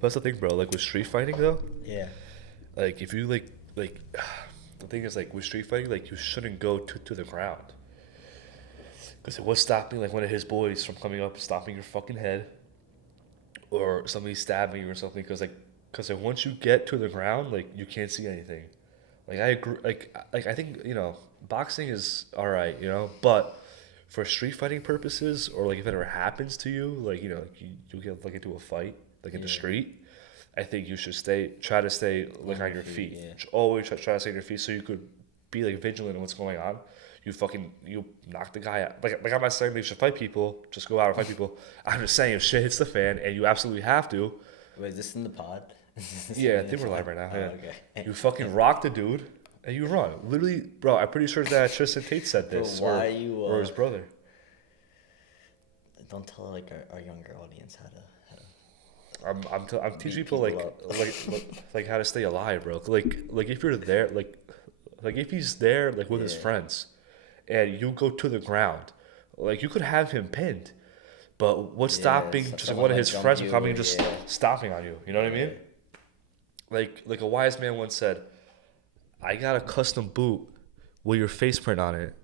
That's the thing, bro. Like with street fighting, though. Yeah. Like if you like, the thing is like with street fighting, like you shouldn't go to the ground. Because what's stopping like one of his boys from coming up, stomping your fucking head, or somebody stabbing you or something? Because like once you get to the ground, like you can't see anything. Like I agree. Like I think boxing is all right, but for street fighting purposes, or like if it ever happens to you, like like you get like into a fight like in the street, I think you should try to stay like on your feet. Yeah. Always try to stay on your feet so you could be like vigilant on what's going on. You knock the guy out. Like I'm not saying they should fight people, just go out and fight people. I'm just saying if shit hits the fan and you absolutely have to. Wait, is this in the pod? Yeah, I think we're live right now. Oh, Yeah. okay. You fucking rock the dude and you run. Literally, bro, I'm pretty sure that Tristan Tate said this. Bro, or his brother. Don't tell like our younger audience how to I'm teaching beat people people like how to stay alive, bro. Like if you're there, like if he's there like with his friends, and you go to the ground, like you could have him pinned, but what's stopping just like one of his friends from coming and just stomping on you? You know what I mean? Like a wise man once said, "I got a custom boot with your face print on it."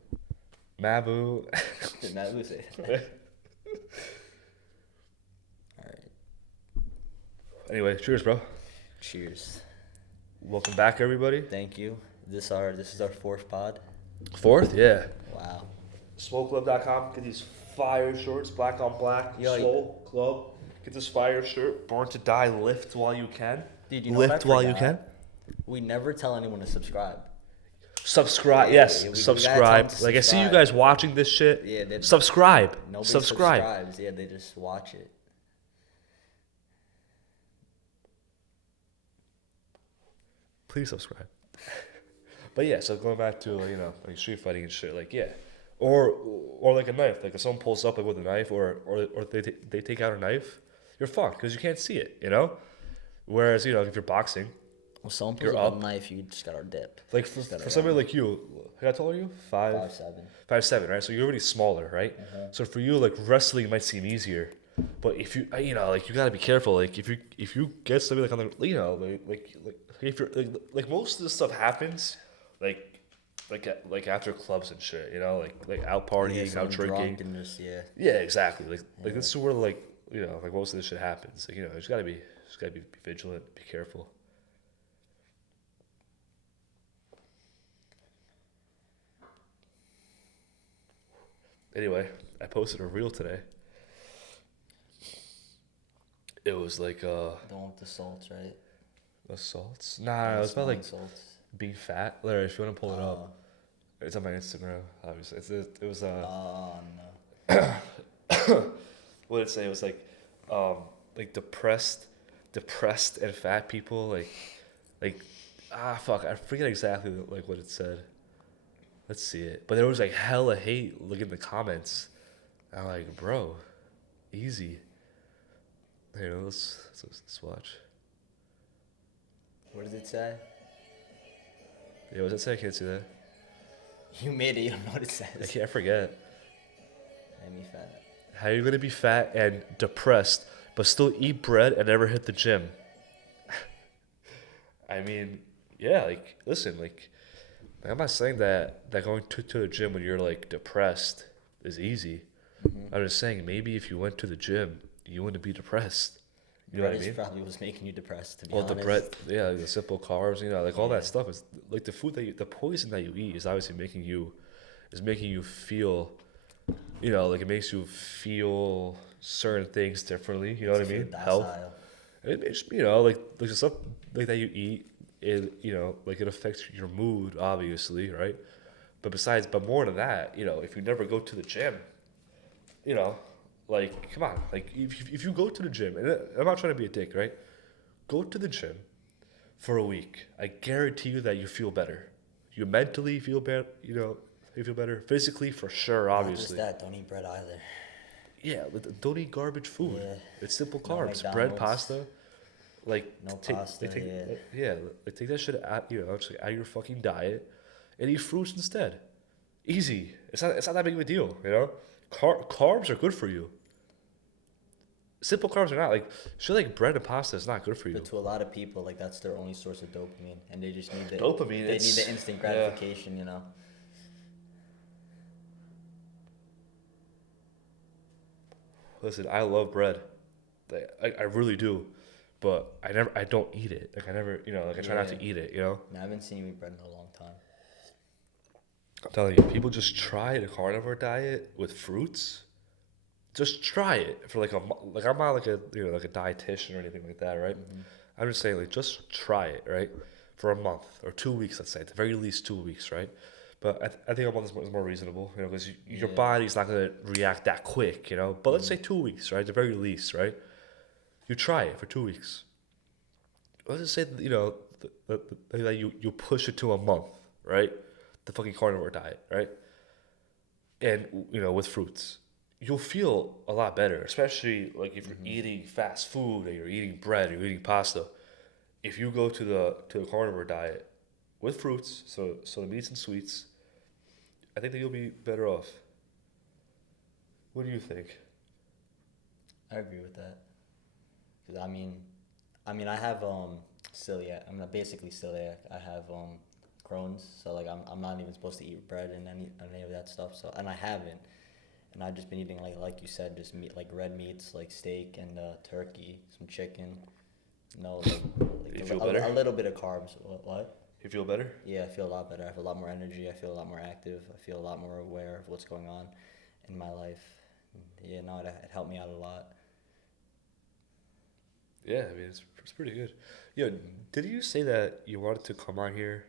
Mabu. Did Mabu say that? Anyway, cheers, bro. Cheers. Welcome back, everybody. Thank you. This is our fourth pod. Fourth, yeah. Wow. SwolClub.com. Get these fire shirts, black on black. Yo, Swole Club. Get this fire shirt. Born to die. Lift while you can. Dude, you know lift while you can. We never tell anyone to subscribe. Subscribe, yes. Subscribe. Like I see you guys watching this shit. Yeah, subscribe. Nobody Subscribe. subscribes. Yeah, they just watch it. Please subscribe. But yeah, so going back to like street fighting and shit, like yeah, or like a knife, like if someone pulls up like with a knife, or they take out a knife, you're fucked because you can't see it, Whereas if you're boxing, When someone pulls up a knife, you just gotta dip. like for somebody like you, how tall are you? 5'7". 5'7", right? So you're already smaller, right? So for you, like wrestling might seem easier, but if you like you gotta be careful. Like if you get somebody like on the like if you're like most of this stuff happens like after clubs and shit, like out partying, out drinking. And just, Yeah, exactly. Like this is where like most of this shit happens. Like you just gotta be vigilant, be careful. Anyway, I posted a reel today. It was like the one with the salts, right? Assaults? Nah, it was about like salts. being fat. Larry, if you want to pull it up, it's on my Instagram. Obviously, it was Oh no. what did it say? It was like depressed and fat people fuck, I forget exactly like what it said. Let's see it. But there was like hella hate in the comments. I'm like, bro, easy. Here, let's watch. What does it say? Yeah, what does it say? I can't see that. You made it. You don't know what it says. I forget. Made me fat. How are you gonna be fat and depressed, but still eat bread and never hit the gym? I mean, yeah, like, listen, like, I'm not saying that going to the gym when you're, like, depressed is easy. I'm just saying maybe if you went to the gym, you wouldn't be depressed. You know what I mean? Probably was making you depressed, to be honest. The bread, yeah, the simple carbs, like all that stuff is like the food the poison that you eat is obviously making you feel, like it makes you feel certain things differently. You know what I mean? Health. It's like the stuff like that you eat, like it affects your mood, obviously, right? But more than that, if you never go to the gym, like, come on. Like, if you go to the gym, and I'm not trying to be a dick, right? Go to the gym for a week. I guarantee you that you feel better. You mentally feel better, you feel better. Physically, for sure, obviously. Not just that, don't eat bread either. Yeah, but don't eat garbage food. Yeah. It's simple No carbs. Bread, pasta. Like, pasta, take that shit out, just out of your fucking diet and eat fruits instead. Easy. It's not that big of a deal, Carbs are good for you. simple carbs are not like shit like bread and pasta is not good for you. But to a lot of people, like that's their only source of dopamine, and they just need the Dopamine. They need the instant gratification, you know. Listen, I love bread. I really do, but I don't eat it. Like I never, like I try not to eat it. I haven't seen you eat bread in a long time. I'm telling you, people just try the carnivore diet with fruits. Just try it for like like I'm not like a like a dietitian or anything like that, right? Mm-hmm. I'm just saying like just try it, right? For a month or 2 weeks, let's say, at the very least 2 weeks, right? But I think a month is more reasonable, because your body's not gonna react that quick, But let's say 2 weeks, right? At the very least, right? You try it for 2 weeks. Let's just say that you push it to a month, right? The fucking carnivore diet, right? And with fruits, you'll feel a lot better, especially like if you're eating fast food or you're eating bread or you're eating pasta. If you go to the carnivore diet with fruits, so the meats and sweets, I think that you'll be better off. What do you think? I agree with that. 'Cause I mean, I have celiac. I'm not basically celiac. I have Crohn's, so like I'm not even supposed to eat bread and any of that stuff. So and I haven't, and I've just been eating like you said, just meat, like red meats, like steak and turkey, some chicken. No, like You feel better? a little bit of carbs. What? You feel better? Yeah, I feel a lot better. I have a lot more energy. I feel a lot more active. I feel a lot more aware of what's going on in my life. Yeah, no, it helped me out a lot. Yeah, I mean it's pretty good. Yo, did you say that you wanted to come on here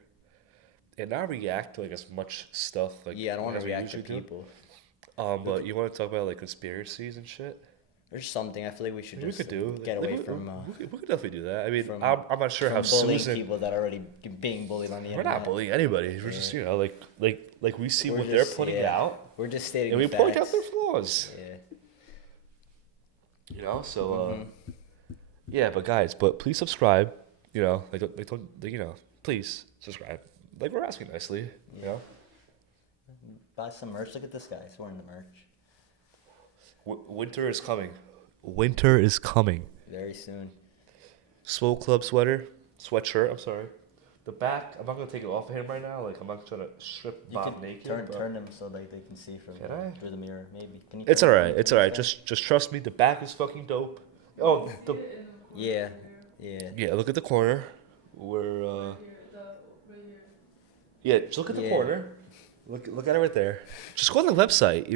and not react to like as much stuff like Yeah, I don't want as to we react to usually do? people. But you want to talk about like conspiracies and shit? Or just something I feel like we should We just could do. get Like, away from. we could definitely do that. I mean, from- I'm not sure how bullying Susan. people that are already being bullied on the We're internet. not bullying anybody. We're just like we see We're what just- they're putting yeah. out, We're just stating and we the point out facts. their flaws. Yeah. So yeah, but please subscribe. Please subscribe. Like we're asking nicely. Buy some merch. Look at this guy. He's wearing the merch. Winter is coming. Winter is coming. Very soon. Swole Club sweatshirt. I'm sorry. The back, I'm not gonna take it off of him right now. Like I'm not trying to strip You Bob can naked. turn them so like they can see Can I? through the mirror. Maybe. Can you It's turn alright. them? It's alright. Just trust me. The back is fucking dope. Oh, Yeah. yeah. Look at the corner. We're yeah. Just look at the Yeah. corner. Look at it right there. Just go on the website.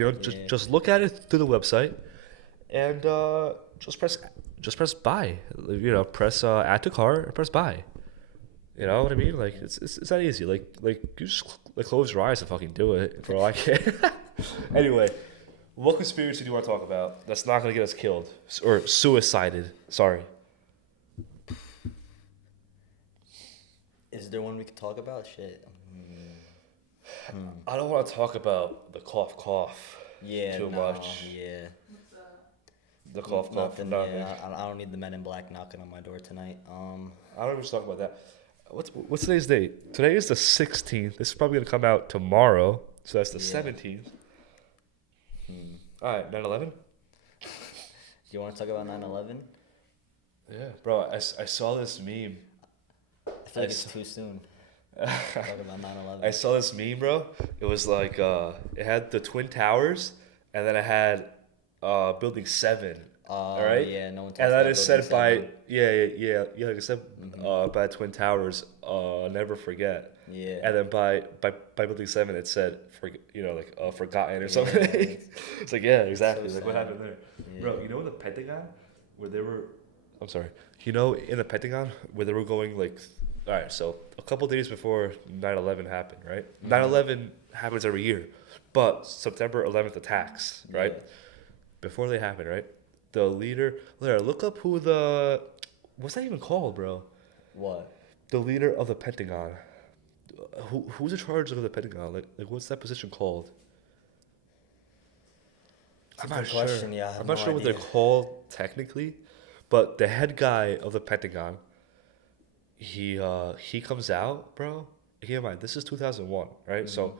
Just look at it through the website, and just press buy. Press add to cart and press buy. You know what I mean? Like it's that easy. Like you just close your eyes and fucking do it for all I care. Anyway, what conspiracy do you want to talk about that's not gonna get us killed or suicided? Sorry. Is there one we could talk about? Shit. I don't want to talk about the cough Yeah. too no, much. Yeah. The cough. Nothing. Nothing. Yeah. I don't need the Men in Black knocking on my door tonight. I don't even talk about that. What's today's date? Today is the 16th. This is probably gonna come out tomorrow, so that's the 17th. All right, 9/11. Do you want to talk about 9/11? Yeah, bro. I saw this meme. I feel like it's too soon. to Talk about 9/11. I saw this meme, bro. It was like it had the Twin Towers, and then it had Building 7. All right. Yeah. No one. talks And that about is said Building by 7. like I said by Twin Towers. Never forget. Yeah. And then by Building 7, it said forgotten or something. It's like exactly. So Like what sad. happened there, Yeah. bro? In the Pentagon where they were. I'm sorry. In the Pentagon where they were going like. All right, so a couple days before 9/11 happened, right? 9/11 happens every year, but September 11th attacks, right? Yeah. Before they happen, right? The leader, look up what's that even called, bro? What? The leader of the Pentagon. Who's in charge of the Pentagon? Like what's that position called? It's a I'm good not sure. question. Yeah, I have I'm not no sure what they're idea. called technically, but the head guy of the Pentagon, he comes out, bro. Keep in mind, this is 2001, right? So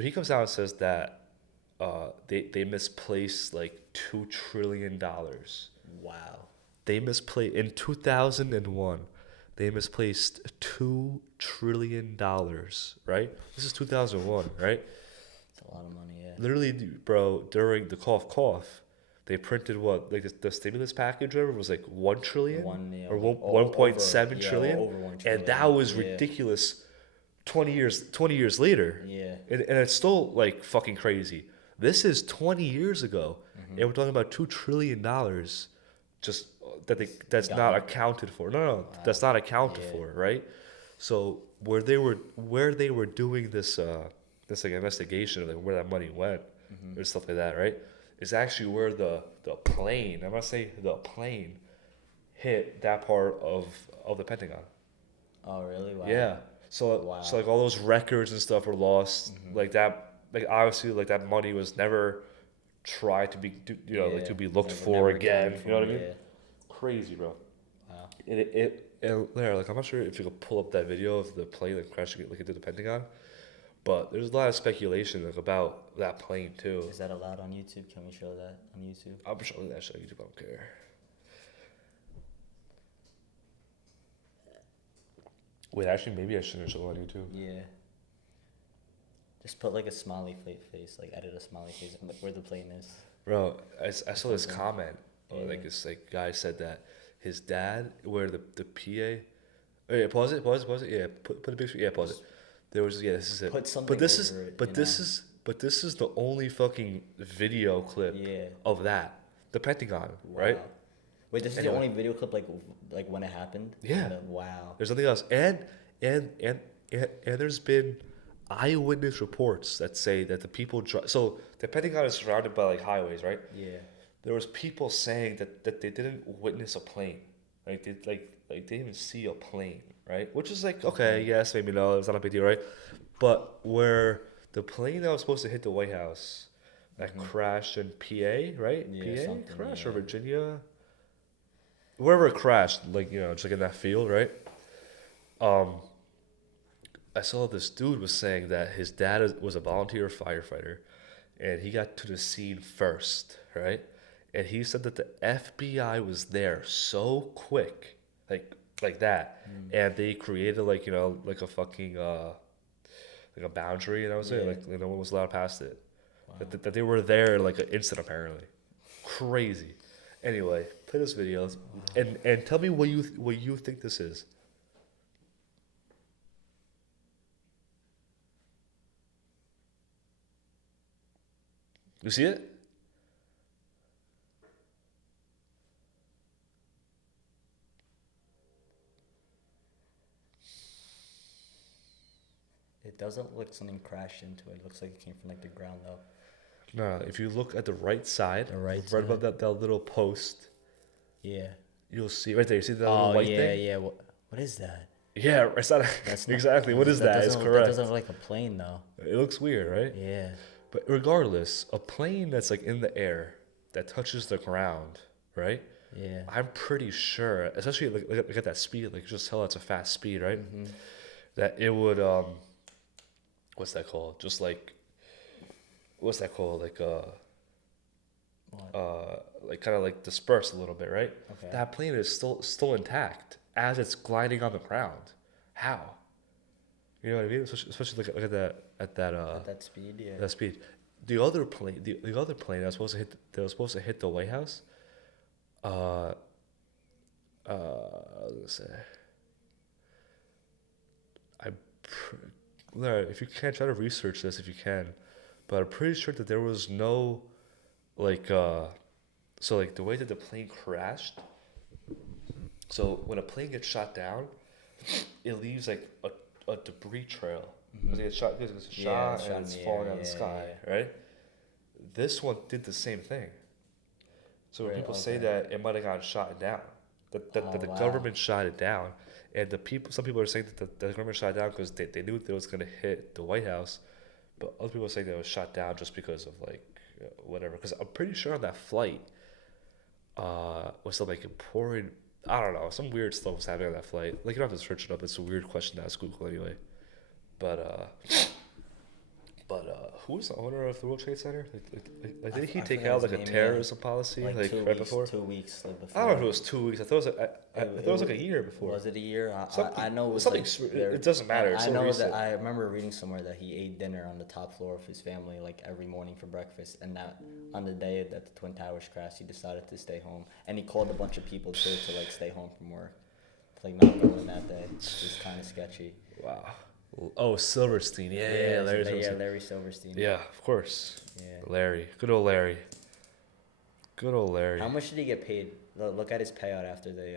he comes out and says that they misplaced like $2 trillion Wow. They misplaced in 2001. They misplaced $2 trillion. Right. This is 2001. Right. It's a lot of money, yeah. Literally, bro. During the cough, they printed what like the stimulus package or whatever was like 1 trillion One, yeah, or like, 1.7 yeah, trillion, over 1 trillion. and that was Yeah. ridiculous. 20 years later, Yeah. and it's still like fucking crazy. This is 20 years ago, and we're talking about $2 trillion, just that's not Gone. accounted for. No, that's not accounted Yeah. for, right? So where they were doing this like investigation of like where that money went and stuff like that, right? Is actually where the plane. I'm gonna say the plane hit that part of the Pentagon. Oh, really? Wow. Yeah. So Wow. so like all those records and stuff were lost. Like that. Like obviously like that money was never tried to be like to be looked Never- for never again. accounted You know what I for, mean? yeah. Crazy, bro. Wow. There, like I'm not sure if you could pull up that video of the plane like crashing like into the Pentagon, but there's a lot of speculation like about that plane too. Is that allowed on YouTube? Can we show that on YouTube? I'm showing that shit on YouTube. I don't care. Wait, actually, maybe I shouldn't show it on YouTube. Yeah. Just put like a smiley face, like edit a smiley face and where the plane is. Bro, I saw this comment. Yeah. Like this like guy said that his dad, where the PA. Oh yeah, pause it. Yeah, put a picture. Yeah, pause it. There was this is it. Put something but this over is it, but you this know? is but this is the only fucking video clip Yeah. of that. The Pentagon, right? Wow. Wait, this is Anyway. the only video clip like when it happened? Yeah. Wow. There's nothing else. And there's been eyewitness reports that say that the people so the Pentagon is surrounded by like highways, right? Yeah. There was people saying that they didn't witness a plane. They didn't even see a plane, right? Which is like, okay, yes, maybe no, it's not a big deal, right? But where the plane that was supposed to hit the White House that crashed in PA, right? Yeah, PA something, crash yeah. or Virginia? Wherever it crashed, like, just like in that field, right? I saw this dude was saying that his dad was a volunteer firefighter and he got to the scene first, right? And he said that the FBI was there so quick, like that, and they created like like a fucking like a boundary, and I was saying Yeah. like no one was allowed past it. That they were there like an instant apparently, crazy. Anyway, play this video and tell me what you think this is. You see it? It doesn't look like something crashed into it. It looks like it came from like the ground though. No, if you look at the right side, The right right side? above that little post, Yeah. you'll see right there. You see that Oh little white yeah, thing? yeah. What is that? Yeah, it's not That's not, exactly. What is that? It's doesn't- correct. That doesn't look like a plane though. It looks weird, right? Yeah. But regardless, a plane that's like in the air that touches the ground, right? Yeah. I'm pretty sure, especially look at that speed, like just tell it's a fast speed, right? Mm-hmm. That it would what's that called? Just like what's that called? Like kind of like disperse a little bit, right? Okay. That plane is still intact as it's gliding on the ground. How? You know what I mean? Especially look at that At that speed, yeah. that speed. The other plane, the other plane that was supposed to hit the White House. I was gonna say. If you can, try to research this if you can, but I'm pretty sure that there was no, so like the way that the plane crashed. So when a plane gets shot down, it leaves like a debris trail. Because it gets shot, it's a Yeah, shot shot and it's in the falling air, out of the yeah, sky, right? This one did the same thing. So when Right, people say okay. that it might have gotten shot down, that the wow. government shot it down, and some people are saying that the government shot it down because they knew that it was going to hit the White House, but other people are saying that it was shot down just because of like whatever. Because I'm pretty sure on that flight, was some like important, I don't know, some weird stuff was happening on that flight. Like you don't have to search it up. It's a weird question to ask Google anyway, but But who was the owner of the World Trade Center? Did he I take forget out his like a name, terrorism policy like like 2 right weeks, before? 2 weeks like, I don't know if before. it was 2 weeks. I thought it was like a year before. Was it a year? Something, I know it was something. like It doesn't matter. It's I so know recent. that I remember reading somewhere that he ate dinner on the top floor of his family like every morning for breakfast, and that on the day that the Twin Towers crashed, he decided to stay home, and he called a bunch of people too to like stay home from work, to, like not go in that day. It's kind of sketchy. Wow. Oh, Silverstein. Yeah, Larry Silverstein. Larry Silverstein. Yeah, of course. Yeah. Larry. Good old Larry. Good old Larry. How much did he get paid? Look at his payout after they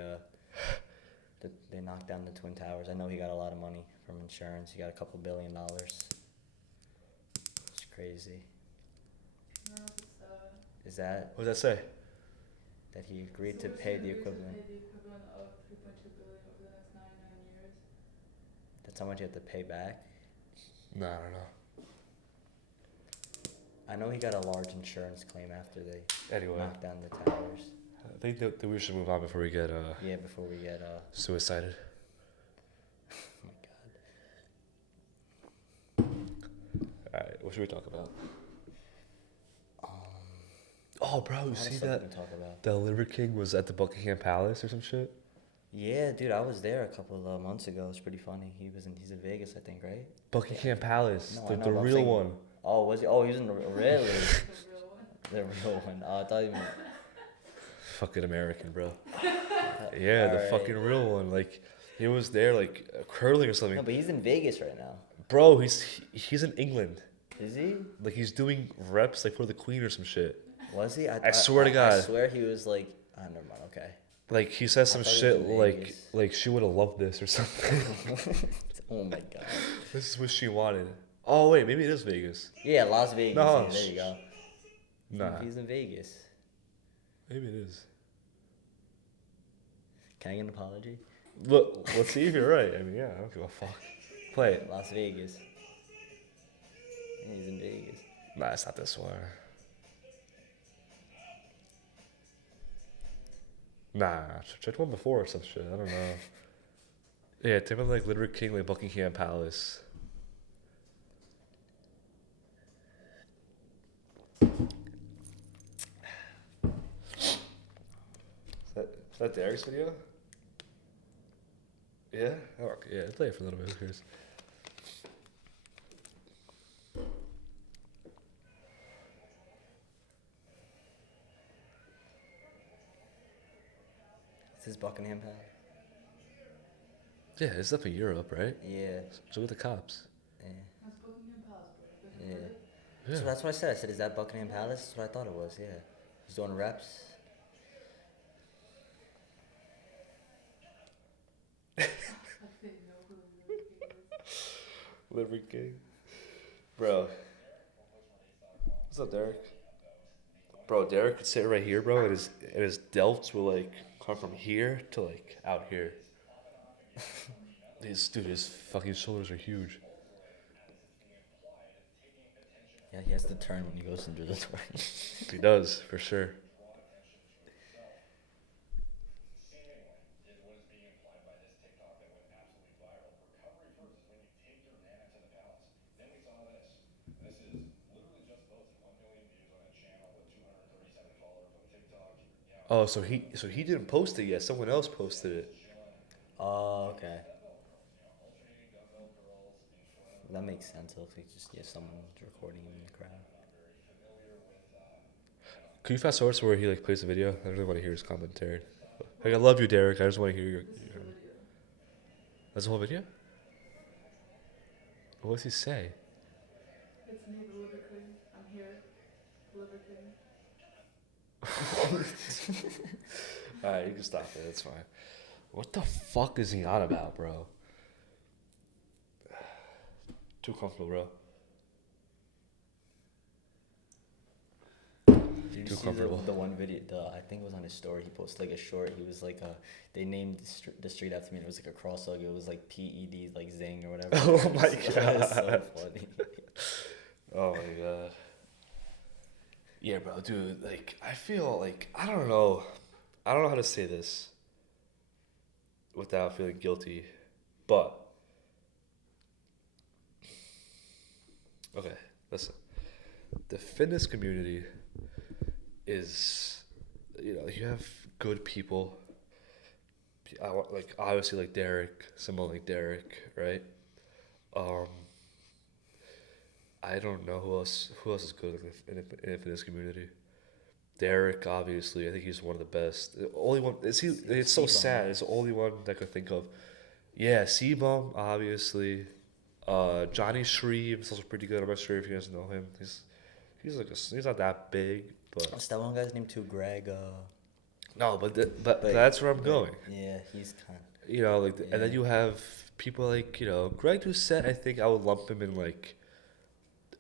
knocked down the Twin Towers. I know he got a lot of money from insurance. He got a couple $1 billion. It's crazy. No, it's, Is that What does that say? that he agreed to pay the equivalent? Pay the equivalent of 3.2 billion over the next 99 years. That's how much you have to pay back? No, I don't know. I know he got a large insurance claim after they Anyway, knocked down the towers. I think that we should move on before we get Yeah, before we get suicided. oh my god. Alright, what should we talk about? Um, Oh, bro, you what see stuff that? we can talk about? The Liver King was at the Buckingham Palace or some shit? Yeah, dude, I was there a couple of months ago. It was pretty funny. He's in Vegas, I think, right? Buckingham Palace, No, I know, the but I'm real saying- one. Oh, was he? Oh, he was in the really The real one. the real one. Oh, I thought you meant. Fucking American, bro. Yeah, the Alright. fucking real one. Like, he was there, like, curling or something. No, but he's in Vegas right now. Bro, he's in England. Is he? Like, he's doing reps, like, for the Queen or some shit. Was he? I swear to I God. swear he was like. Oh, never mind. Okay. Like, he says some thought he was shit in like, Vegas. like she would have loved this or something. Oh my god. This is what she wanted. Oh, wait, maybe it is Vegas. Yeah, Las Vegas. No, Yeah, there you go. Nah, He's in Vegas. maybe it is. Can I get an apology? Look, let's see if you're right. I mean, yeah, I don't give a fuck. Play it. Las Vegas. Yeah, he's in Vegas. Nah, it's not this one. Nah, check one before or some shit. I don't know. Yeah, think of like Liver King, like Buckingham Palace. Is that Derek's video? Yeah? Oh, okay. Yeah, play it for a little bit. Who cares? Is this Buckingham Palace? Yeah, it's definitely Europe, right? Yeah. So with the cops. Yeah. That's Buckingham Palace, bro. Have you Yeah. heard it? Yeah. So that's what I said. I said, is that Buckingham Palace? That's what I thought it was, yeah. He's doing reps. I think know who the Liver King is. Liver King. Bro. What's up, Derek? Bro, Derek could sit right here, bro, and his delts will like come from here to like out here. His fucking shoulders are huge. Yeah, he has to turn when he goes into the door. He does, for sure. Oh, so he didn't post it yet. Someone else posted it. Oh, okay. That makes sense. It looks like just someone recording him in the crowd. Could you fast forward to where he like plays the video? I don't really want to hear his commentary. Like, I love you, Derek. I just want to hear your. This is the video. That's the whole video. What does he say? It's me, the Liver King. I'm here. Liver King. Alright, you can stop it. It's fine. What the fuck is he on about, bro? Too comfortable, bro. Did you Too see comfortable. the one video? I think it was on his story. He posted like a short. He was like, they named the street after me. And it was like a crossover. It was like PED, like Zing or whatever. Oh my It was so God. funny. Oh my god. Yeah, bro, dude, like, I feel like, I don't know how to say this without feeling guilty, but, okay, listen, the fitness community is, you have good people. Like obviously like Derek, someone like Derek, right? Um, I don't know who else is good in the fitness community. Derek, obviously, I think he's one of the best. The only one is he. It's so C-Bum. sad. It's the only one that I could think of. Yeah, C-Bum, obviously. Johnny Shreve is also pretty good. I'm not sure if you guys know him. He's not that big, but What's that one guy's name too? Greg. no, but that's where I'm going. Yeah, he's kind. And then you have people like Greg Doucette. I think I would lump him in like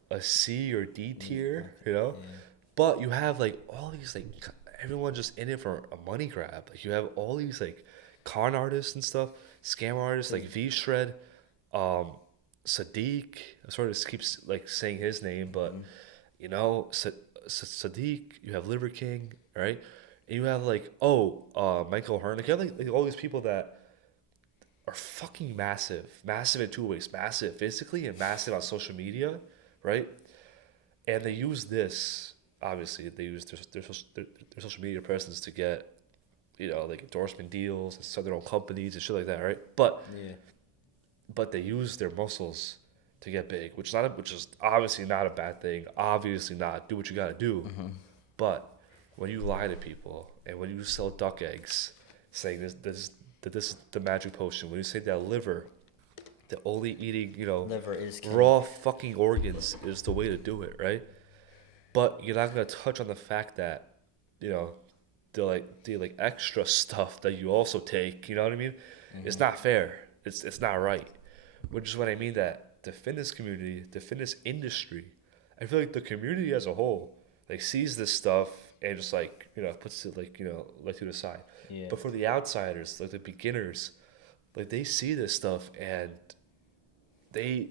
a C or D tier. Yeah. But you have like all these like everyone just in it for a money grab. Like you have all these like con artists and stuff, scam artists like V Shred, Sadiq. I sort of keeps like saying his name, but Sadiq. You have Liver King, right? And you have like Michael Hearn. Like you have like all these people that are fucking massive in two ways, massive physically and massive on social media, right? And they use this. Obviously, they use their social media presence to get, like endorsement deals, and start their own companies and shit like that, right? But they use their muscles to get big, which is obviously not a bad thing. Obviously not. Do what you gotta do. Mm-hmm. But when you lie to people and when you sell duck eggs, saying this is the magic potion, when you say that liver, the only eating Liver is king. raw fucking organs is the way to do it, right? But you're not gonna touch on the fact that, the extra stuff that you also take. You know what I mean? Mm-hmm. It's not fair. It's not right. Which is what I mean that the fitness community, the fitness industry, I feel like the community as a whole like sees this stuff and just like puts it like to the side. Yeah. But for the outsiders, like the beginners, like they see this stuff and they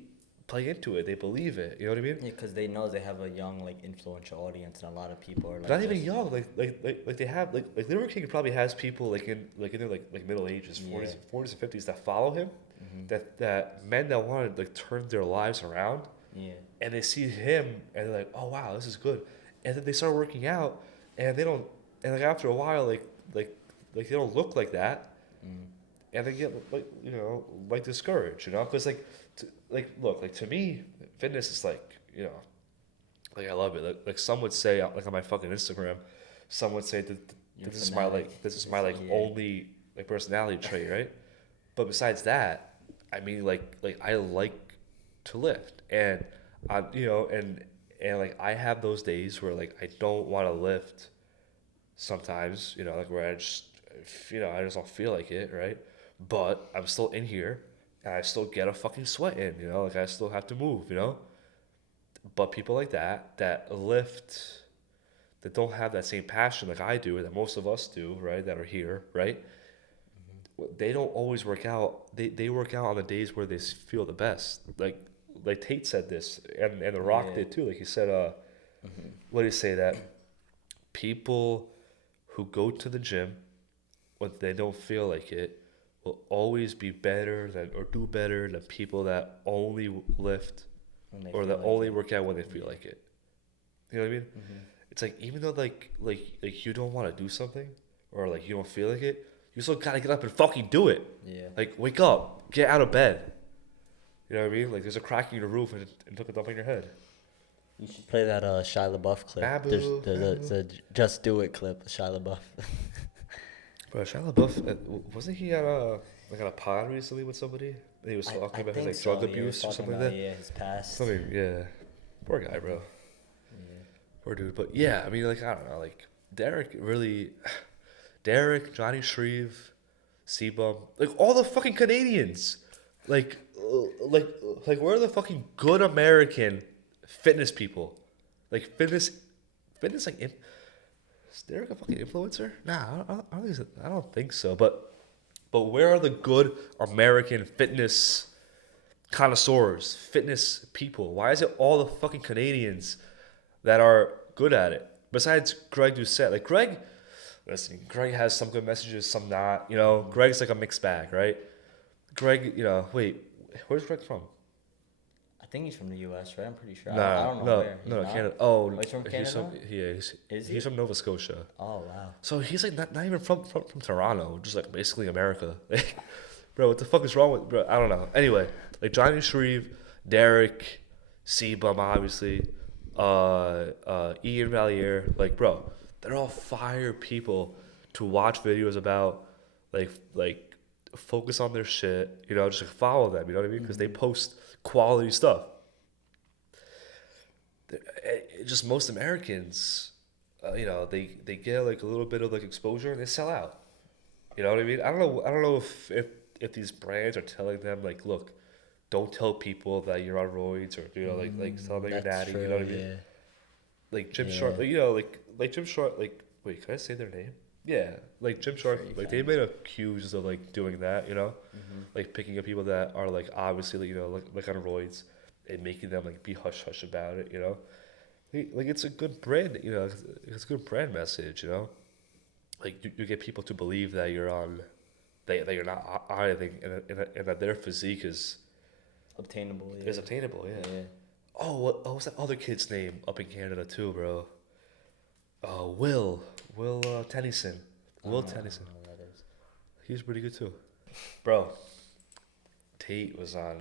play into it. They believe it. You know what I mean? Yeah, because they know they have a young, like, influential audience, and a lot of people are like. Not even young. Like they have like Liver King probably has people like in their like middle ages, 40s and 50s that follow him. Mm-hmm. That men that want to like turn their lives around. Yeah. And they see him and they're like, oh wow, this is good. And then they start working out and they don't. And like after a while, like they don't look like that. Mm. And they get like discouraged, because look, to me, fitness is like like I love it. Like some would say, like on my fucking Instagram, some would say that this is my only like personality trait, right? But besides that, I mean like I like to lift, and and like I have those days where like I don't want to lift. Sometimes like where I just don't feel like it, right? But I'm still in here, and I still get a fucking sweat in, like I still have to move, But people like that lift, that don't have that same passion like I do, that most of us do, right? That are here, right? Mm-hmm. They don't always work out. They work out on the days where they feel the best. Like Tate said this, and The Rock did too. Like he said, what did he say? That people who go to the gym when they don't feel like it will always be better than or do better than people that only lift or that only work out when they feel like it. You know what I mean? Mm-hmm. It's like even though like you don't want to do something or like you don't feel like it, you still gotta get up and fucking do it. Yeah. Like wake up, get out of bed. You know what I mean? Like there's a crack in your roof and took a dump on your head. You should play that Shia LaBeouf clip. There's a Just Do It clip, Shia LaBeouf. Bro, Shia LaBeouf, wasn't he on a pod recently with somebody? He was talking about his like drug abuse or something like that. Yeah, his past. Something, yeah. Poor guy, bro. Yeah. Poor dude. But yeah, I mean, like I don't know, like Derek, Johnny Shreve, C-Bum, like all the fucking Canadians, like where are the fucking good American fitness people, like fitness like. Is Derek a fucking influencer? Nah, I don't think so. But where are the good American fitness connoisseurs, fitness people? Why is it all the fucking Canadians that are good at it? Besides Greg Doucette. Like Greg has some good messages, some not. Greg's like a mixed bag, right? Greg, wait, where's Greg from? I think he's from the U.S., right? I'm pretty sure. I Nah, don't know no, where. no, He's not? Canada. Oh, He's from Canada? Is he? He's from Nova Scotia. Oh, wow. So he's like not even from Toronto, just like basically America. Bro, what the fuck is wrong with bro? I don't know. Anyway, like Johnny Shreve, Derek, C-Bum, obviously, Ian Valier, like bro, they're all fire people to watch videos about, like focus on their shit, you know, just like follow them, you know what I mean? Because they post quality stuff. Just most Americans, you know, they get like a little bit of like exposure and they sell out. You know what I mean? I don't know if these brands are telling them like, look, don't tell people that you're on roids, or you know like tell them that you're natty. You know what I mean? Yeah. Like Jim Sharp, like, you know, like Jim Sharp, like wait, can I say their name? Yeah, like Jim Sharp, like they've been accused of like doing that, you know, like picking up people that are like obviously like, you know, like on roids and making them like be hush hush about it, you know, like it's a good brand, you know, it's a good brand message, you know, like you get people to believe that you're on, that you're not on anything, and that their physique is Obtainable. Yeah. is obtainable, yeah. Oh, what was that other kid's name up in Canada too, bro? Will Tennyson. Will Tennyson. I don't know what that is. He's pretty good too. Bro, Tate was on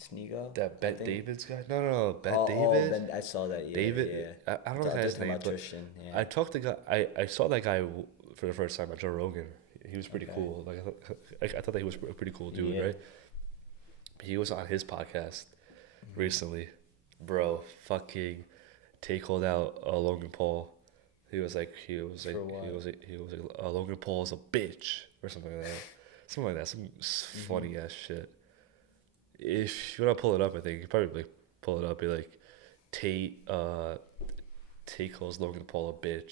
Sneego? that Bet David's guy. No, Bet Oh, David. Ben, I saw that. Yeah, David. Yeah. I don't know his name, but Tristan, yeah. I talked to guy. I saw that guy for the first time at Joe Rogan. He was pretty cool. Like I thought that he was a pretty cool dude, right? He was on his podcast recently, bro. Fucking Tate called out Logan Paul. He was like Logan Paul is a bitch or something like that. Some funny ass shit. If you wanna pull it up, I think you probably like pull it up. Be like, Tate calls Logan Paul a bitch.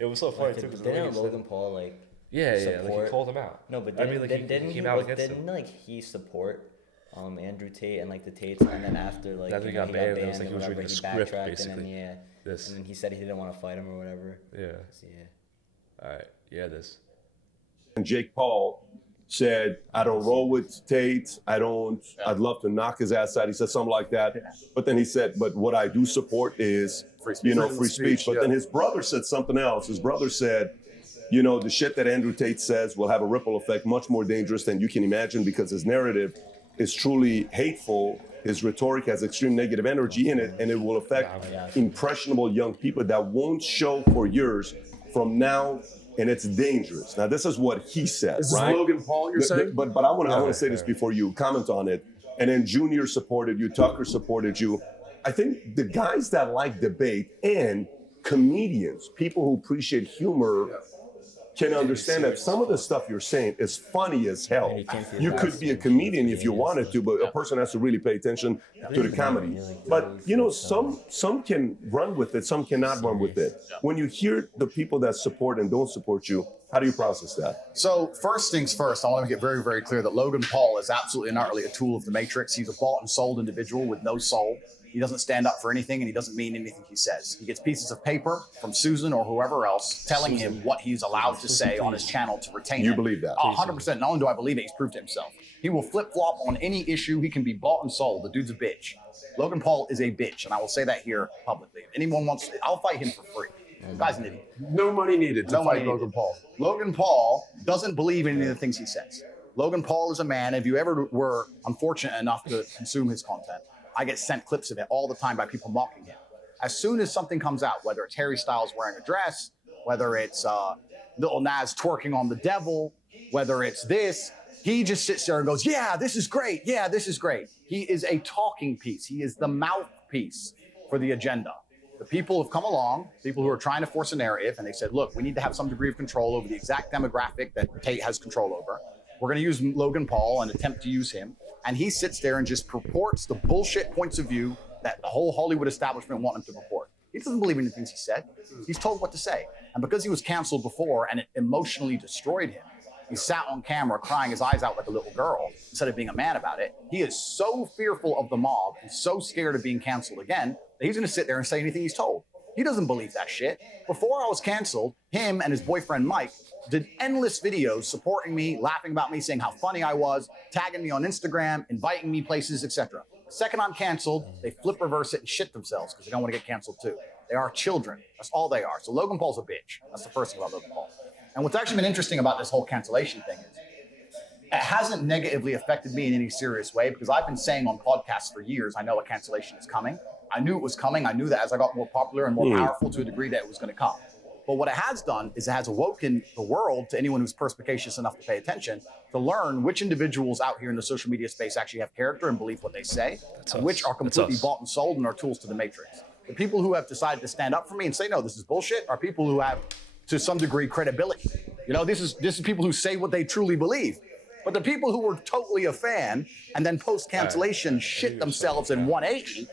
It was so funny too. Didn't Logan Paul like? Yeah, support? like he called him out. No, but I mean, like didn't he came out against didn't him. like he support Andrew Tate and like the Tates, and then after like After you he know, got banned, it was and like he was whatever, reading a he script, backtracked, basically. and then and then he said he didn't want to fight him or whatever. Yeah. So, yeah. All right. Yeah. This. And Jake Paul said, I don't roll with Tate. I'd love to knock his ass out. He said something like that. But then he said, but what I do support is, free speech. But then his brother said something else. His brother said, you know, the shit that Andrew Tate says will have a ripple effect much more dangerous than you can imagine, because his narrative is truly hateful. His rhetoric has extreme negative energy in it, and it will affect impressionable young people that won't show for years from now, and it's dangerous. Now, this is what he said, Is right? this Logan Paul you're saying? But I want to say this before you comment on it. And then Junior supported you, Tucker supported you. I think the guys that like debate and comedians, people who appreciate humor, can understand that some of the stuff you're saying is funny as hell. You could be a comedian if you wanted to, but a person has to really pay attention to the comedy. But you know, some can run with it, some cannot run with it. When you hear the people that support and don't support you, how do you process that? So first things first, I want to make it very, very clear that Logan Paul is absolutely and utterly a tool of the Matrix. He's a bought and sold individual with no soul. He doesn't stand up for anything, and he doesn't mean anything he says. He gets pieces of paper from Susan or whoever else telling him what he's allowed to say on his channel to retain it. You believe that? 100%. Not only do I believe it, he's proved it himself. He will flip-flop on any issue. He can be bought and sold. The dude's a bitch. Logan Paul is a bitch, and I will say that here publicly. If anyone wants to, I'll fight him for free. The guy's an idiot. No money needed to fight Logan Paul. Logan Paul doesn't believe in any of the things he says. Logan Paul is a man, if you ever were unfortunate enough to consume his content, I get sent clips of it all the time by people mocking him. As soon as something comes out, whether it's Harry Styles wearing a dress, whether it's Lil Nas twerking on the devil, whether it's this, he just sits there and goes, yeah, this is great. Yeah, this is great. He is a talking piece. He is the mouthpiece for the agenda. The people have come along, people who are trying to force a narrative, and they said, look, we need to have some degree of control over the exact demographic that Tate has control over. We're going to use Logan Paul and attempt to use him. And he sits there and just purports the bullshit points of view that the whole Hollywood establishment want him to purport. He doesn't believe in the things he said. He's told what to say. And because he was canceled before and it emotionally destroyed him, he sat on camera crying his eyes out like a little girl instead of being a man about it. He is so fearful of the mob and so scared of being canceled again that he's going to sit there and say anything he's told. He doesn't believe that shit. Before I was canceled, him and his boyfriend Mike did endless videos supporting me, laughing about me, saying how funny I was, tagging me on Instagram, inviting me places, etc. Second I'm canceled, they flip reverse it and shit themselves because they don't want to get canceled too. They are children. That's all they are. So Logan Paul's a bitch. That's the first thing about Logan Paul. And what's actually been interesting about this whole cancellation thing is it hasn't negatively affected me in any serious way because I've been saying on podcasts for years, I know a cancellation is coming. I knew it was coming. I knew that as I got more popular and more powerful to a degree that it was going to come. But what it has done is it has awoken the world, to anyone who's perspicacious enough to pay attention, to learn which individuals out here in the social media space actually have character and believe what they say, and which are completely bought and sold and are tools to the matrix. The people who have decided to stand up for me and say, no, this is bullshit, are people who have, to some degree, credibility. You know, this is people who say what they truly believe. But the people who were totally a fan and then post-cancellation shit themselves in 180.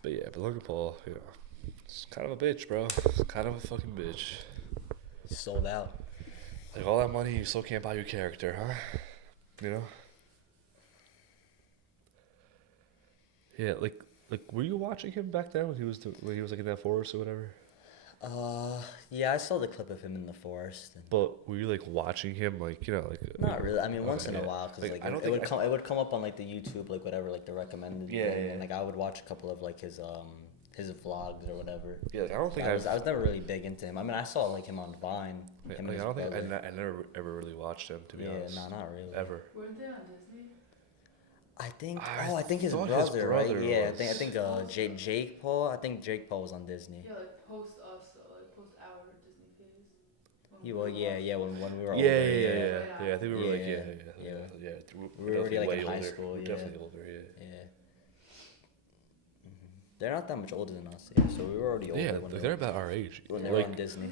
But yeah, but Logan Paul, you know, it's kind of a bitch, bro. It's kind of a fucking bitch. Sold out. Like, all that money, you still can't buy your character, huh? You know? Yeah, like, were you watching him back then when he was like in that forest or whatever? Yeah, I saw the clip of him in the forest. But were you like watching him, like, you know, like? Not really. I mean, once in a while, because Like, like, it would come up on like the YouTube, like whatever, like the recommended. Yeah, thing, yeah. And like I would watch a couple of like his vlogs or whatever. Yeah, like, I don't think I was never really big into him. I mean, I saw like him on Vine. Like, Him I and his don't think brother. I never ever really watched him, to be honest. Yeah, no, not really. Ever. Weren't they on Disney? I think. I I think his thought brother, his right? brother Yeah, was. I think Jake Paul. I think Jake Paul was on Disney. Yeah, like post us, like post our Disney phase. When we were older. Yeah. I think we were like, Yeah. yeah. We were already, like, way in high older. school, We're yeah. definitely older, yeah. Yeah. They're not that much older than us, yeah. So we were already older Yeah, when like, they they're were, about our age. when they were Like, on Disney.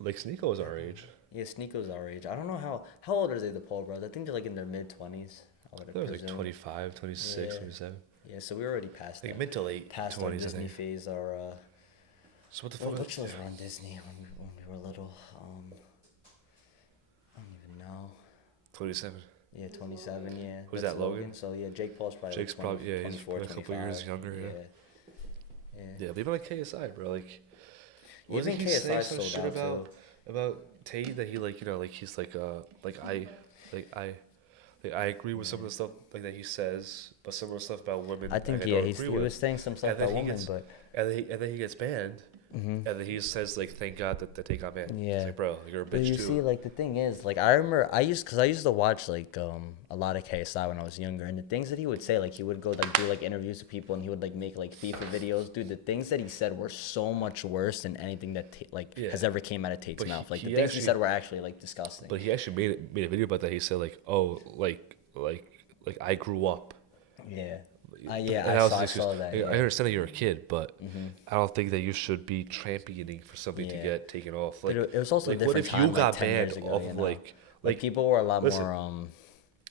like Sneeko was our age. Yeah, Sneako's our age. I don't know how old are they, the Paul brothers? I think they're like in their mid-20s. I would I think it was like presume. 25, 26, Yeah. 27. Yeah, so we were already past Like that. mid to late Past our 20s, I Disney think. phase. Our So what the fuck? what shows were on Disney when we were little? I don't even know. 27. Yeah, 27. Yeah. Who's That's that, Logan? So yeah, Jake Paul's probably. Jake's like 20, probably, yeah, he's 24, a couple years 25. younger, yeah. Yeah. Yeah, but even like KSI, bro, like, Even wasn't he KSI saying some sold shit out, about Tate that he, like, you know, like, he's like I agree with some of the stuff like that he says, but some of the stuff about women I think don't he agree was with. saying some stuff And then about he women, gets- but And then he gets banned, and then he says like, "Thank God that Tate got banned." Yeah. It's like, bro, you're a But bitch you too. see, like the thing is, like I remember I used to watch like a lot of KSI when I was younger, and the things that he would say, like he would go like do like interviews with people, and he would like make like FIFA videos. Dude, the things that he said were so much worse than anything that Yeah. has ever came out of Tate's But mouth. Like he the things he actually- said were actually like disgusting. But he actually made a video about that. He said like, "Oh, like I grew up." yeah, And I that was his saw excuse. that. I Yeah. understand that you're a kid, but I don't think that you should be championing for something to Yeah. get taken off. But Like, it was also a like, different what if time, you like, got 10 years banned ago, off you of know? like people were a lot listen, more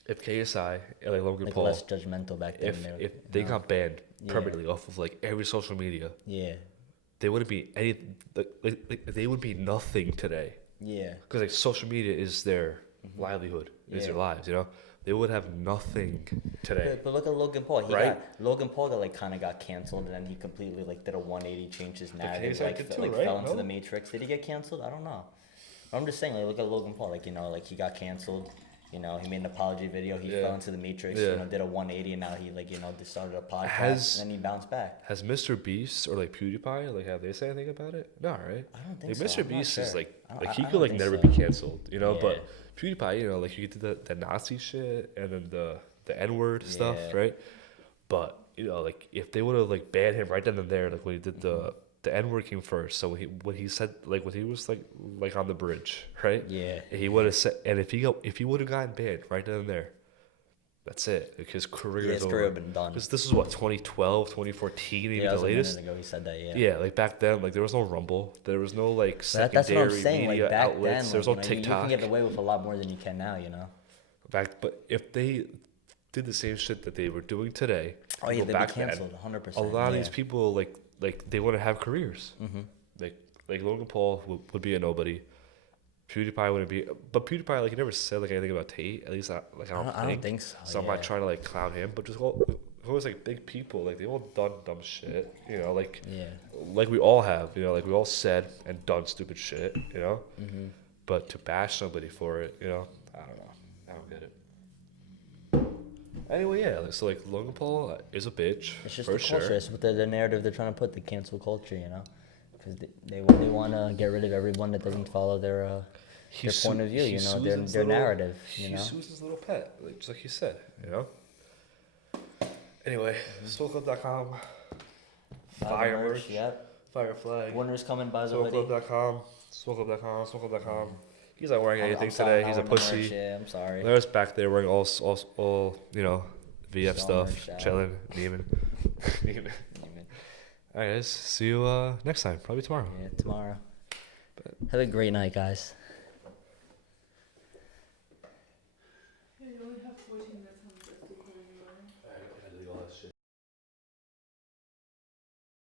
if KSI and like Logan like Paul, less judgmental back then. if they you know? got banned Yeah. permanently off of like every social media, Yeah, they wouldn't be any like they would be nothing today. yeah. Because like social media is their livelihood, is their Yeah. lives. You know, they would have nothing today. But look at Logan Paul. Right? Logan Paul like kind of got canceled, and then he completely like did a 180, changed his narrative, KSI like did too, like right? fell into No? the matrix. Did he get canceled? I don't know. I'm just saying, like, look at Logan Paul. Like, you know, like he got canceled. You know, he made an apology video. He Yeah. fell into the matrix. Yeah. You know, did a 180, and now he like just started a podcast, Has- and then he bounced back. Has Mr. Beast or like PewDiePie like have they said anything about it? No, right? I don't think Like so. Mr. I'm not Beast is sure. like I he don't could like think never so. be canceled, you know. Yeah. But PewDiePie, you know, like you did the Nazi shit and then the N-word stuff, Yeah. right? But you know, like if they would have like banned him right then and there, like when he did the N-word came first. So when he said like when he was like on the bridge, right? Yeah. And he would have said, and if he would have gotten banned right then and there, that's it. Like his career Yeah, is his over. career would've been done. This is what 2012, 2014, maybe Yeah, that the was a minute latest. ago he said that. Yeah. Yeah, like back then, like there was no Rumble, there was no like That's secondary what I'm saying. media Like back outlets, then, there was like, no you know, TikTok. you can get away with a lot more than you can now. You know. But if they did the same shit that they were doing today, Oh yeah, go they'd be back then, canceled 100%. a lot of yeah. these people like they want to have careers. Like Logan Paul would be a nobody. PewDiePie wouldn't be, but PewDiePie like he never said like anything about Tate. At least I don't I don't think so, So I'm not yeah. trying to like clown him, but just go who was like big people, like they all done dumb shit, you know, like Yeah. like we all have, you know, like we all said and done stupid shit, you know. Mm-hmm. But to bash somebody for it, you know, I don't know, I don't get it. Anyway, yeah, so like Logan Paul is a bitch It's just for the culture. sure. It's what the narrative they're trying to put, the cancel culture, you know, because they want to get rid of everyone that doesn't follow their point of view, you know, their narrative, you know. He sues his little pet, like, just like he said, you know. Anyway, SwolClub.com, fireworks, Yep. fire flag, Winter's coming, buy the hoodie. SwolClub.com, SwolClub.com. He's not wearing anything sorry, today. He's a not wearing the pussy. merch, yeah, I'm sorry. Larry's back there wearing all you know, VF Summer stuff, shout. chilling, Neiman. Neiman. All right, guys. See you next time. Probably tomorrow. Yeah, tomorrow. Have a great night, guys.